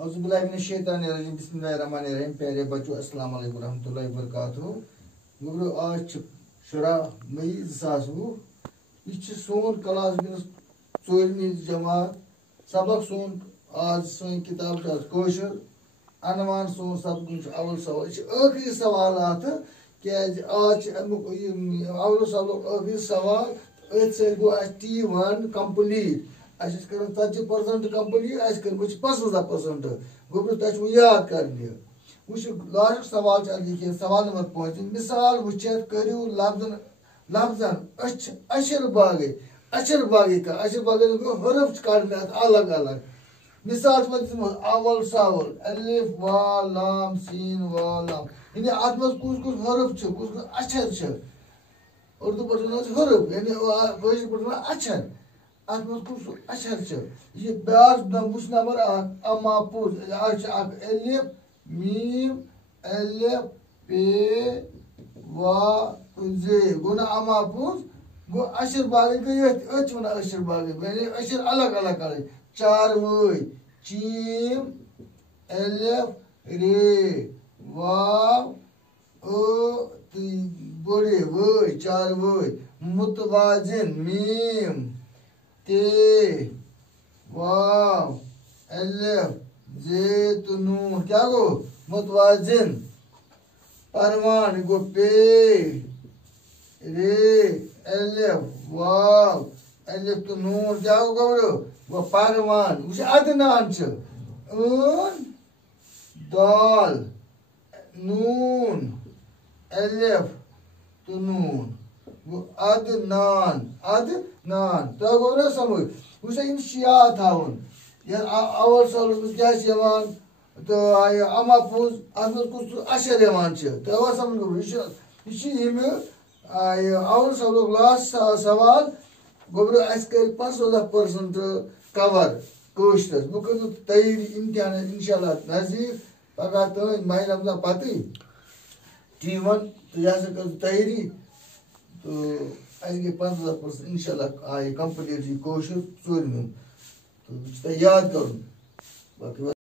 औज़ुबिल्लाहिमिनश्शैतानिर्रजीम बिस्मिल्लाहिर्रहमानिर्रहीम। प्यारे बच्चों अस्सलाम वालेकुम रहमतुल्लाहि व बरकातुहू। गुब्रो आज 10 मई 2020 यह सोन क्लास 4वीं जमात सबक सोन आज सन किताब कोशर अनवान सोन सबक अवल सवाल आखिरी सवाल क्या आज अवल सवाल आखिरी सवाल गो T1 कंप्लीट 40% कंप्लीट 55% गोब्रो तक याद कर लास्ट सवाल सवाल नंबर 5 मिसाल वुचत करू लफ्जन अशर बागे का अशर बागे हरफ कड़ने अलग अलग मिसाल अवल सवाल अलिफ वाव लाम सीन वाव लाम यानी अत मज कुछ हरफ कुछ अक्षर उर्दू पे हरफ यानी कशर पे अक्षर अत मज कुछ अक्षर यह ब्याज वुच नंबर अमापुज अलिफ मीम अलिफ पे वा जे गो ना अमापुज गो अशर बागे गई वन अशर बागे यानी अशर अलग अलग कर चार वई चीम अलिफ रे वाव बड़े वई चार वई मुतवाजिन मीम ते वाव अलिफ जे तो नून क्या गो मुतवाजिन परवान गो पे रे अलिफ वाव अलिफ तो नून क्या गो गबरो वो परवान उसे अदनान ऊन दाल नून अलिफ तो नून वो अदनान तो गबरो समझ उसे इन शिया थावन यार अवल सवाल क्या तो अमापुज अत कुछ अशर तो वह समझ अवल सवाल लास्ट सवाल गोब्रो 55% कवर कोशर बह कर तैयारी इम्तिहान इंशाल्लाह नजदीक पगह तन माह रमजान पत T1 तो यह कर तैयारी तो गई 55% इंशाल्लाह कंप्लीट कोशर 4वीं तो याद कर।